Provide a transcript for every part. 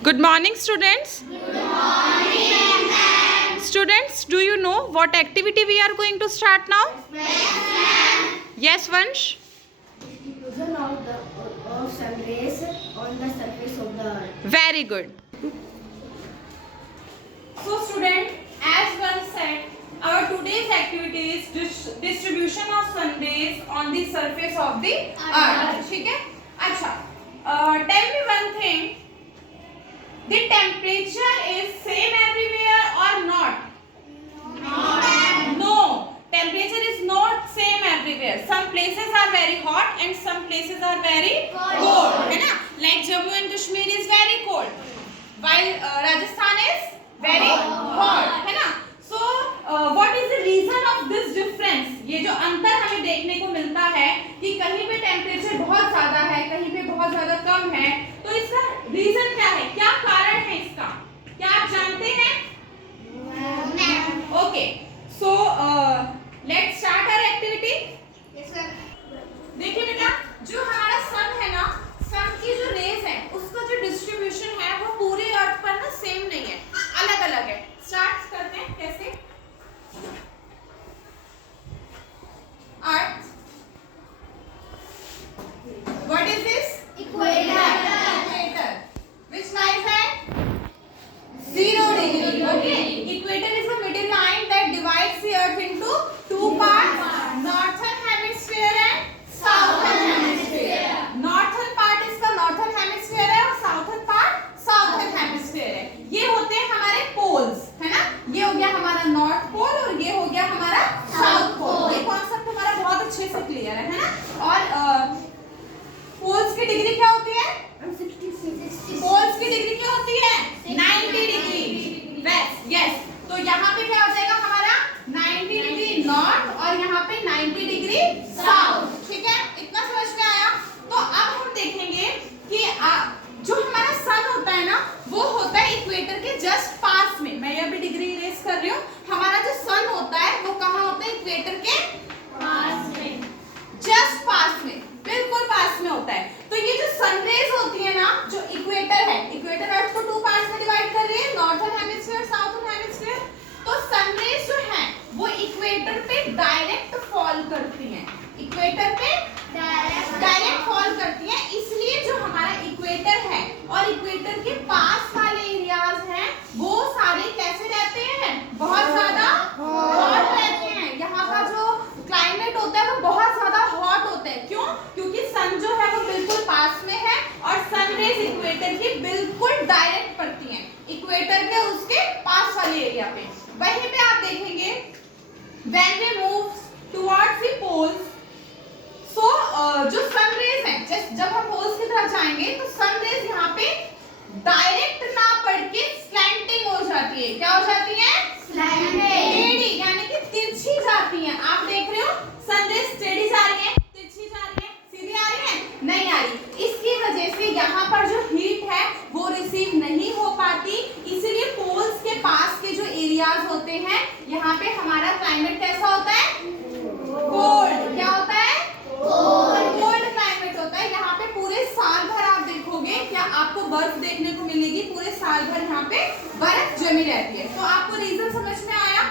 Good morning, students. Good morning, ma'am. Students, do you know what activity we are going to start now? Yes, ma'am. Yes, Vansh. Distribution of sun rays on the surface of the earth. Very good. So student, as one said, our today's activity is distribution of sun rays on the surface of the earth. ठीक है? अच्छा. Tell me one thing. The temperature is same everywhere or not? No. Temperature is not same everywhere. Some places are very hot and some places are very cold. है ना? Like Jammu and Kashmir is very cold, while Rajasthan is very hot. है ना? So what is the reason of this difference? ये जो अंतर हमें देखने को मिलता है कि कहीं पे टेम्परेचर बहुत ज्यादा है, कहीं पे बहुत ज्यादा कम है, तो इसका रीजन क्या है? क्या कारण है इसका? क्या आप जानते हैं? Okay, so let's start our activity. देखिए बेटा, जो हमारा सन है ना, सन की जो रेज है उसका जो डिस्ट्रीब्यूशन है वो पूरे अर्थ पर ना सेम नहीं है, अलग अलग है. स्टार्ट करते हैं. कैसे? Earth, what is this? Equator. Which lies at 0 degree. Okay. Equator is the middle line that divides the earth into two parts, northern hemisphere and southern hemisphere. Northern part इसका northern hemisphere है और southern part southern hemisphere है. ये होते हैं हमारे poles, है ना? ये हो गया हमारा north pole और ये हो गया हमारा south pole. ये concept हमारा बहुत अच्छे से clear है ना? और poles की डिग्री क्या होती है? पोल्स की डिग्री क्या होती है? 90 डिग्री वेस्ट. यस, तो यहाँ पे क्या हो जाएगा हमारा 90 डिग्री नॉर्थ और यहाँ पे 90 डिग्री साउथ. ठीक है, इतना समझ में आया? तो अब हम देखेंगे कि जो हमारा सन होता है ना, वो होता है इक्वेटर के जस्ट पास में. मैं ये भी डिग्री इरेज कर रही हूँ. हमारा जो सन होता है वो कहाँ होता है? इक्वेटर के पास में, जस्ट पास में, बिल्कुल पास में होता है. तो ये जो सनरेज होती है ना, जो इक्वेटर है, इक्वेटर अर्थ को टू पार्ट्स में डिवाइड कर रही है, नॉर्थर्न हेमिस्फीयर, साउथर्न हेमिस्फीयर. तो सनरेज जो है वो इक्वेटर पे डायरेक्ट फॉल करती हैं. इक्वेटर पे डायरेक्ट फॉल करती हैं. इसलिए जो हमारा इक्वेटर है और इक्वेटर के पास वाले एरियाज हैं वो सारे कैसे रहते हैं? बहुत ज्यादा हॉट रहते हैं. यहाँ का जो क्लाइमेट होता है वो बहुत ज्यादा हॉट होता है. क्यों? क्योंकि सन जो है वो बिल्कुल पास में है और सन रेज इक्वेटर की बिल्कुल डायरेक्ट पड़ती हैं, इक्वेटर के उसके पास वाले एरिया पे. वहीं पे आप देखेंगे when we move towards the poles, so जो सन रेज है, जब हम पोल्स की तरफ जाएंगे तो सन रेज यहाँ पे डायरेक्ट ना पड़ के स्लैंटिंग हो जाती है. क्या हो जाती है? टेढ़ी, यानी कि तिरछी जाती हैं. आप देख रहे हो सन रेज टेढ़ी जा रही है, तिरछी जा रही है, सीधी आ रही है? नहीं आ रही. इसकी वजह से यहाँ पर जो हीट है वो रिसीव नहीं हो पाती. इसीलिए पोल्स के पास के जो एरियाज होते हैं यहाँ पे हमारा क्लाइमेट कैसा होता है? कोल्ड. क्या होता है? कोल्ड क्लाइमेट होता है. यहाँ पे पूरे साल भर आप देखोगे क्या आपको बर्फ देखने को मिलेगी. पूरे साल भर यहाँ पे बर्फ जमी रहती है. तो आपको रीजन समझ में आया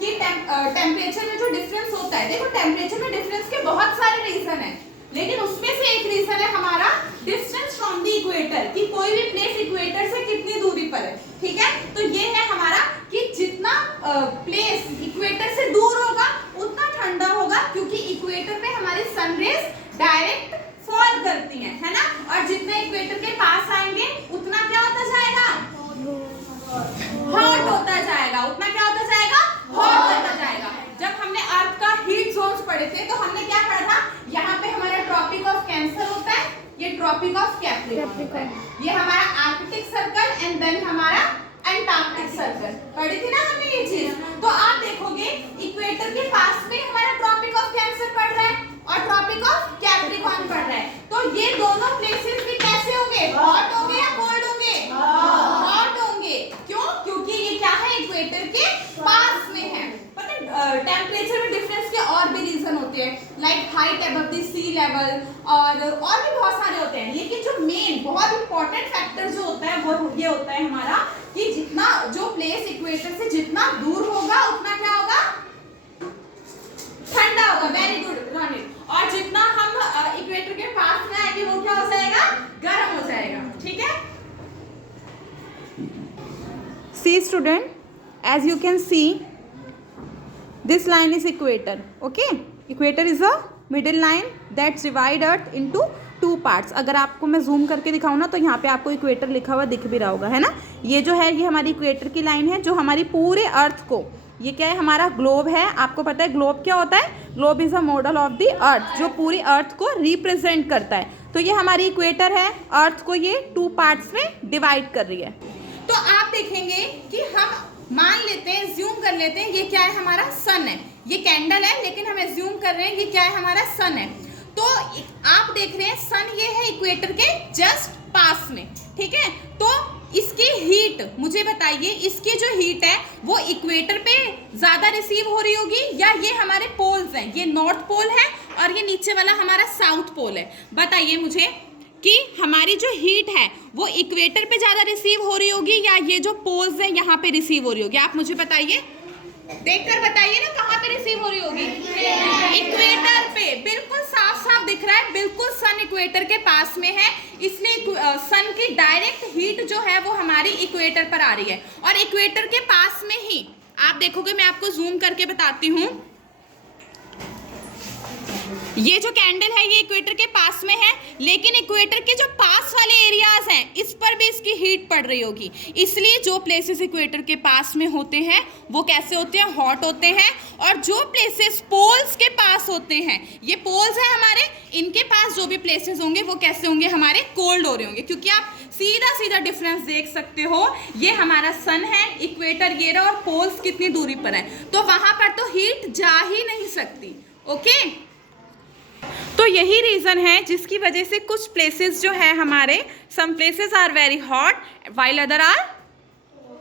कि टेम्परेचर में जो डिफरेंस होता है. देखो टेम्परेचर में डिफरेंस के बहुत सारे रीजन है, लेकिन उसमें से एक रीजन है हमारा डिस्टेंस फ्रॉम द इक्वेटर, कि कोई भी प्लेस इक्वेटर से कितनी दूरी पर है. ठीक है, तो ये है हमारा कि जितना प्लेस इक्वेटर से दूर होगा उतना ठंडा होगा, क्योंकि इक्वेटर पे हमारी सनरेज डायरेक्ट फॉल करती हैं, है ना? और जितने इक्वेटर के पास आएंगे उतना क्या होता जाएगा? हॉट होता जाएगा. उतना क्या होता जाएगा? हॉट होता जाएगा. जब हमने अर्थ का हीट जोन्स पढ़े थे तो हमने क्या पढ़ा था? यहाँ पे हमारा ट्रॉपिक ऑफ कैंसर होता है, ये ट्रॉपिक ऑफ कैप्रिकॉर्न होता है. ये हमारा आर्कटिक सर्कल ये होता है हमारा कि जितना जो प्लेस इक्वेटर से जितना दूर होगा उतना क्या होगा, ठंडा होगा। Very good Ranit. और जितना हम इक्वेटर के पास में आएंगे वो क्या हो जाएगा, गर्म हो जाएगा। ठीक है। See student, as you can see, this line is equator. Okay, equator is a middle line that divide earth into two parts. अगर आपको मैं जूम करके दिखाऊँ ना तो यहाँ पे आपको इक्वेटर लिखा हुआ दिख भी रहा होगा, है ना। ये जो है ये हमारी इक्वेटर की लाइन है जो हमारी पूरे अर्थ को, ये क्या है हमारा ग्लोब है। आपको पता है ग्लोब क्या होता है, globe is a model of the earth जो पूरी अर्थ को रिप्रेजेंट करता है। तो ये हमारी इक्वेटर है, अर्थ को ये 2 पार्ट्स में डिवाइड कर रही है। तो आप देखेंगे कि हम मान लेते हैं, ज्यूम कर लेते हैं, ये क्या है हमारा सन है, ये कैंडल है लेकिन हम ज्यूम कर रहे हैं ये क्या है हमारा सन है। तो आप देख रहे हैं सन ये है इक्वेटर के जस्ट पास में। ठीक है। तो इसकी हीट मुझे बताइए, इसकी जो हीट है वो इक्वेटर पे ज्यादा रिसीव हो रही होगी या ये हमारे पोल्स हैं, ये नॉर्थ पोल है और ये नीचे वाला हमारा साउथ पोल है। बताइए मुझे कि हमारी जो हीट है वो इक्वेटर पे ज्यादा रिसीव हो रही होगी या ये जो पोल्स हैं यहाँ पे रिसीव हो रही होगी। आप मुझे बताइए, देखकर बताइए ना कहाँ पे रिसीव हो रही होगी, इक्वेटर पे। बिल्कुल साफ साफ दिख रहा है, बिल्कुल सन इक्वेटर के पास में है, इसलिए सन की डायरेक्ट हीट जो है वो हमारी इक्वेटर पर आ रही है। और इक्वेटर के पास में ही आप देखोगे, मैं आपको जूम करके बताती हूँ, ये जो कैंडल है ये इक्वेटर के पास में है लेकिन इक्वेटर के जो पास वाले एरियाज हैं इस पर भी इसकी हीट पड़ रही होगी। इसलिए जो प्लेसेस इक्वेटर के पास में होते हैं वो कैसे होते हैं, हॉट होते हैं। और जो प्लेसेस पोल्स के पास होते हैं, ये पोल्स हैं हमारे, इनके पास जो भी प्लेसेस होंगे वो कैसे होंगे, हमारे कोल्ड हो रहे होंगे। क्योंकि आप सीधा सीधा डिफरेंस देख सकते हो, ये हमारा सन है, इक्वेटर ये रहा और पोल्स कितनी दूरी पर है, तो वहां पर तो हीट जा ही नहीं सकती। ओके। तो यही रीज़न है जिसकी वजह से कुछ प्लेसेस जो है हमारे, some places are very hot while other are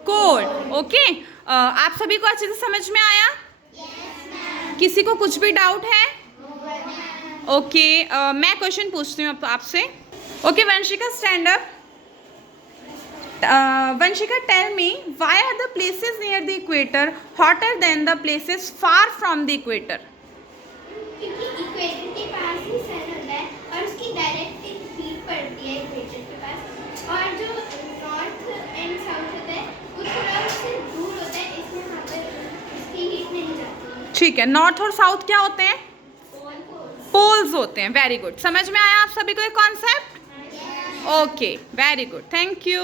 cold. Okay, आप सभी को अच्छे से समझ में आया? किसी को कुछ भी डाउट है? ओके, मैं क्वेश्चन पूछती हूँ अब आपसे। Okay Vanshika, stand up. Vanshika, tell me why are the places near the equator hotter than the places far from the equator? क्योंकि इक्वेटर के पास ही सन होता है और उसकी डायरेक्ट हीट पड़ती है इक्वेटर के पास, और जो नॉर्थ एंड साउथ होता है वो थोड़ा उससे दूर होता है, इसलिए वहाँ पर उसकी हीट नहीं जाती। ठीक है, नॉर्थ और साउथ क्या होते हैं? पोल्स होते हैं। वेरी गुड, समझ में आया आप सभी को ये concept? Okay, very good, thank you.